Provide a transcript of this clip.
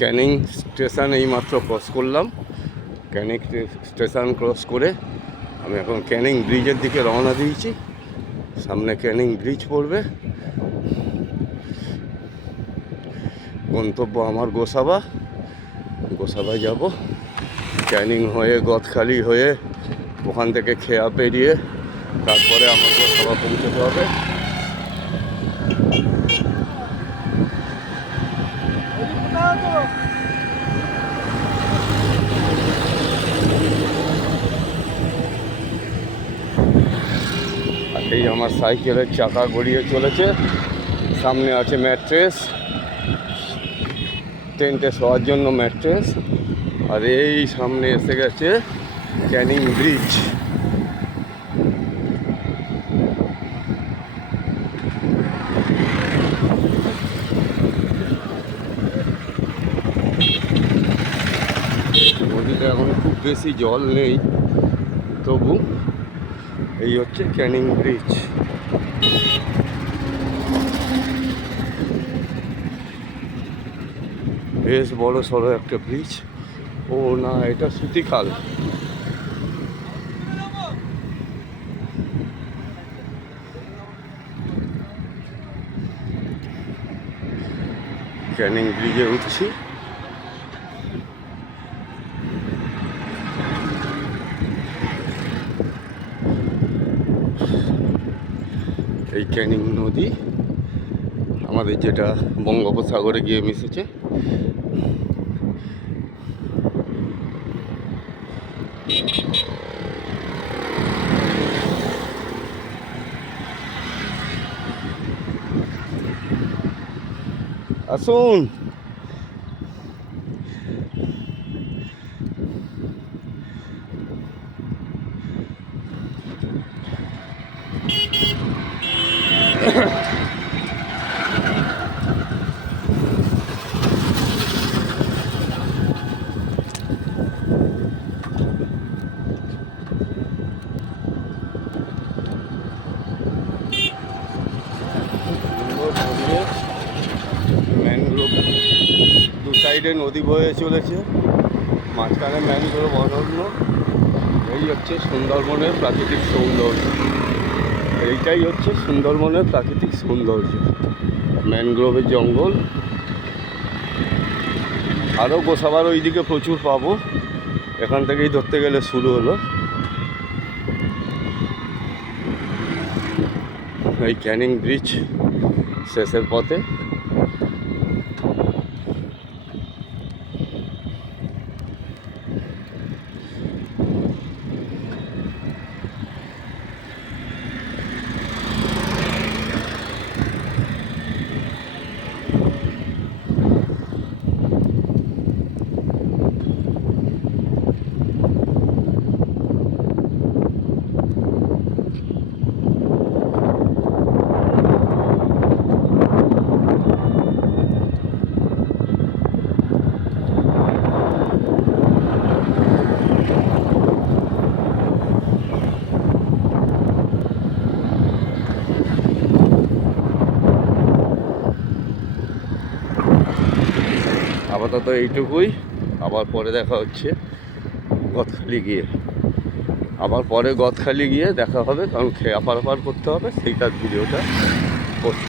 Canning station এইমাত্র cross করলাম। Canning station cross করে আমি এখন ক্যানিং ব্রিজের দিকে রওনা দিয়েছি। সামনে ক্যানিং ব্রিজ পড়বে। গন্তব্য আমার গোসাবায় যাব। ক্যানিং হয়ে গদখালি হয়ে ওখান থেকে খেয়া পেরিয়ে তারপরে আমার গোসাবা পৌঁছতে হবে। এই আমার সাইকেলের চাকা গড়িয়ে চলেছে। সামনে আছে ম্যাট্রেস, টেন্টে শোয়ার জন্য ম্যাট্রেস। আর এই সামনে এসে গেছে ক্যানিং ব্রিজ। নদীতে এখন খুব বেশি জল নেই, তবু এই হচ্ছে ক্যানিং ব্রিজ। বেশ বড় সড়ো একটা ব্রিজ। ও না, এটা সুতিখাল। ক্যানিং ব্রিজে উঠছি। এই ক্যানিং নদী আমাদের যেটা বঙ্গোপসাগরে গিয়ে মিশেছে। আসুন। ম্যানগ্রোভ দু সাইডে নদী বয়ে চলেছে, মাঝখানে ম্যানগ্রোভ অনন্য। এই হচ্ছে সুন্দরবনের প্রাকৃতিক সৌন্দর্য। এইটাই হচ্ছে সুন্দরবনের প্রাকৃতিক সৌন্দর্য, ম্যানগ্রোভের জঙ্গল। আরও গোসাবার ওইদিকে প্রচুর পাবো। এখান থেকেই ধরতে গেলে শুরু হলো। এই ক্যানিং ব্রিজ শেষের পথে। আপাতত এইটুকুই। আবার পরে দেখা হচ্ছে গদখালি গিয়ে। গদখালি গিয়ে দেখা হবে, কারণ খেয়া পারাপার করতে হবে, সেইটার ভিডিওটা